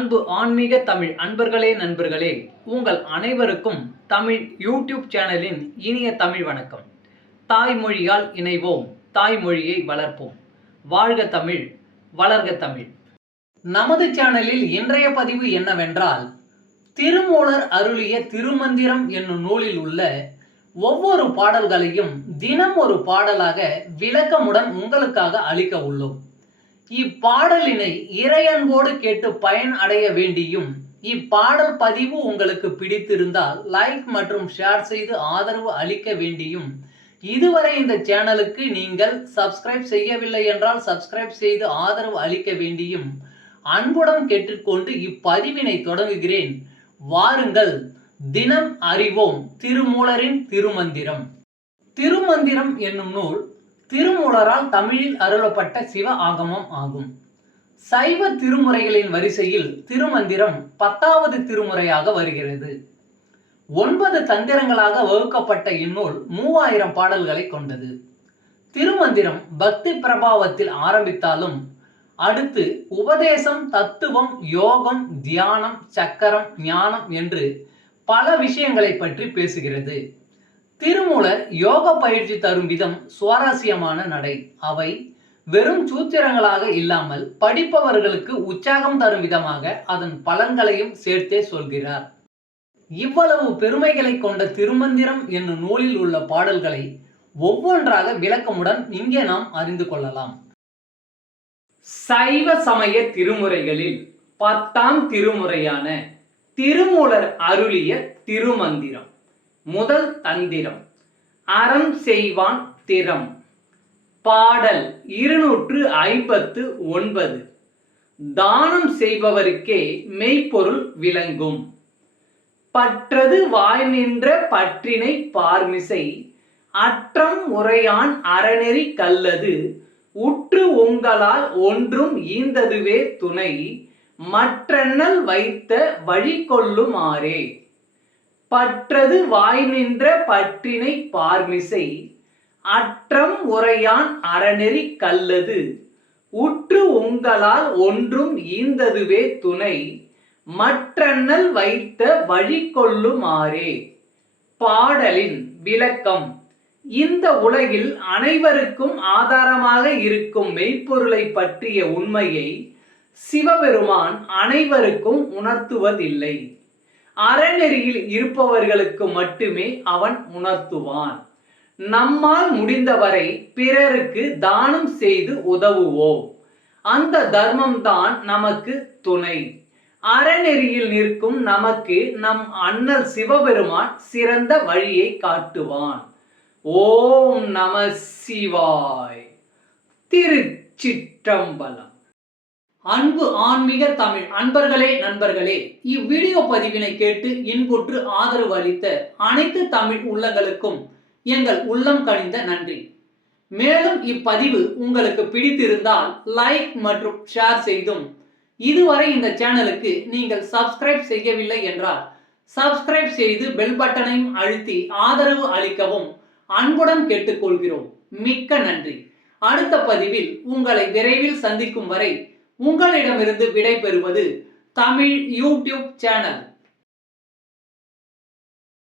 அன்பு ஆன்மீக தமிழ் அன்பர்களே நண்பர்களே, உங்கள் அனைவருக்கும் தமிழ் யூடியூப் சேனலின் இனிய தமிழ் வணக்கம். தாய்மொழியால் இணைவோம், தாய்மொழியை வளர்ப்போம். வாழ்க தமிழ், வளர்க தமிழ். நமது சேனலில் இன்றைய பதிவு என்னவென்றால், திருமூலர் அருளிய திருமந்திரம் என்னும் நூலில் உள்ள ஒவ்வொரு பாடல்களையும் தினம் ஒரு பாடலாக விளக்கமுடன் உங்களுக்காக அளிக்க உள்ளோம். இப்பாடலினை இறையன்போடு கேட்டு பயன் அடைய வேண்டியும், இப்பாடல் பதிவு உங்களுக்கு பிடித்திருந்தால் லைக் மற்றும் ஷேர் செய்து ஆதரவு அளிக்க வேண்டியும், இதுவரை இந்த சேனலுக்கு நீங்கள் சப்ஸ்கிரைப் செய்யவில்லை என்றால் சப்ஸ்கிரைப் செய்து ஆதரவு அளிக்க வேண்டியும் அன்புடன் கேட்டுக்கொண்டு இப்பதிவினை தொடங்குகிறேன். வாருங்கள், தினம் அறிவோம் திருமூலரின் திருமந்திரம். திருமந்திரம் என்னும் நூல் திருமூலரால் தமிழில் அருளப்பட்ட சிவ ஆகமம் ஆகும். சைவ திருமுறைகளின் வரிசையில் திருமந்திரம் 10வது திருமுறையாக வருகிறது. 9 தந்திரங்களாக வகுக்கப்பட்ட இந்நூல் 3000 பாடல்களை கொண்டது. திருமந்திரம் பக்தி பிரபாவத்தில் ஆரம்பித்தாலும் அடுத்து உபதேசம், தத்துவம், யோகம், தியானம், சக்கரம், ஞானம் என்று பல விஷயங்களை பற்றி பேசுகிறது. திருமூலர் யோக பயிற்சி தரும் விதம் சுவாரஸ்யமான நடை. அவை வெறும் சூத்திரங்களாக இல்லாமல் படிப்பவர்களுக்கு உற்சாகம் தரும் விதமாக அதன் பலன்களையும் சேர்த்தே சொல்கிறார். இவ்வளவு பெருமைகளை கொண்ட திருமந்திரம் என்னும் நூலில் உள்ள பாடல்களை ஒவ்வொன்றாக விளக்கமுடன் இங்கே நாம் அறிந்து கொள்ளலாம். சைவ சமய திருமுறைகளில் 10ஆம் திருமுறையான திருமூலர் அருளிய திருமந்திரம். முதல் தந்திரம், அறம் செய்வான் திறம். பாடல் 259. தானம் செய்பவருக்கே மெய்ப்பொருள் விளங்கும். பற்றது வாய் நின்ற பற்றினை பார்மிசை, அற்றம் உரையான் அறநெறி கல்லது, உற்று உங்களால் ஒன்றும் ஈந்ததுவே துணை, மற்றெண்ணல் வைத்த வழி கொள்ளுமாறே. பற்றது வாய் நின்ற பற்றினை பார்மிசை, அற்றம் உரையான் அறநெறி கல்லது, உற்று உங்களால் ஒன்றும் ஈந்ததுவே துணை, மற்றெண்ணல் வைத்த வழி கொள்ளுமாறே. பாடலின் விளக்கம். இந்த உலகில் அனைவருக்கும் ஆதாரமாக இருக்கும் மெய்ப்பொருளை பற்றிய உண்மையை சிவபெருமான் அனைவருக்கும் உணர்த்துவதில்லை. அறநெறியில் இருப்பவர்களுக்கு மட்டுமே அவன் உணர்த்துவான். நம்மால் முடிந்தவரை பிறருக்கு தானம் செய்து உதவுவோம். அந்த தர்மம்தான் நமக்கு துணை. அறநெறியில் நிற்கும் நமக்கு நம் அண்ணல் சிவபெருமான் சிறந்த வழியை காட்டுவான். ஓம் நம சிவாய். திருச்சிற்றம்பலம். அன்பு ஆன்மீக தமிழ் அன்பர்களே நண்பர்களே, இவ்வீடியோ பதிவினை கேட்டு இன்புற்று ஆதரவு அளித்த அனைத்து தமிழ் உள்ளங்களுக்கும் எங்கள் உள்ளம் கனிந்த நன்றி. மேலும் இப்பதிவு உங்களுக்கு பிடித்திருந்தால் லைக் மற்றும் ஷேர் செய்தும், இதுவரை இந்த சேனலுக்கு நீங்கள் சப்ஸ்கிரைப் செய்யவில்லை என்றால் சப்ஸ்கிரைப் செய்து பெல் பட்டனையும் அழுத்தி ஆதரவு அளிக்கவும் அன்புடன் கேட்டுக்கொள்கிறோம். மிக்க நன்றி. அடுத்த பதிவில் உங்களை விரைவில் சந்திக்கும் வரை உங்களிடமிருந்து விடை பெறுவது தமிழ் யூடியூப் சேனல்.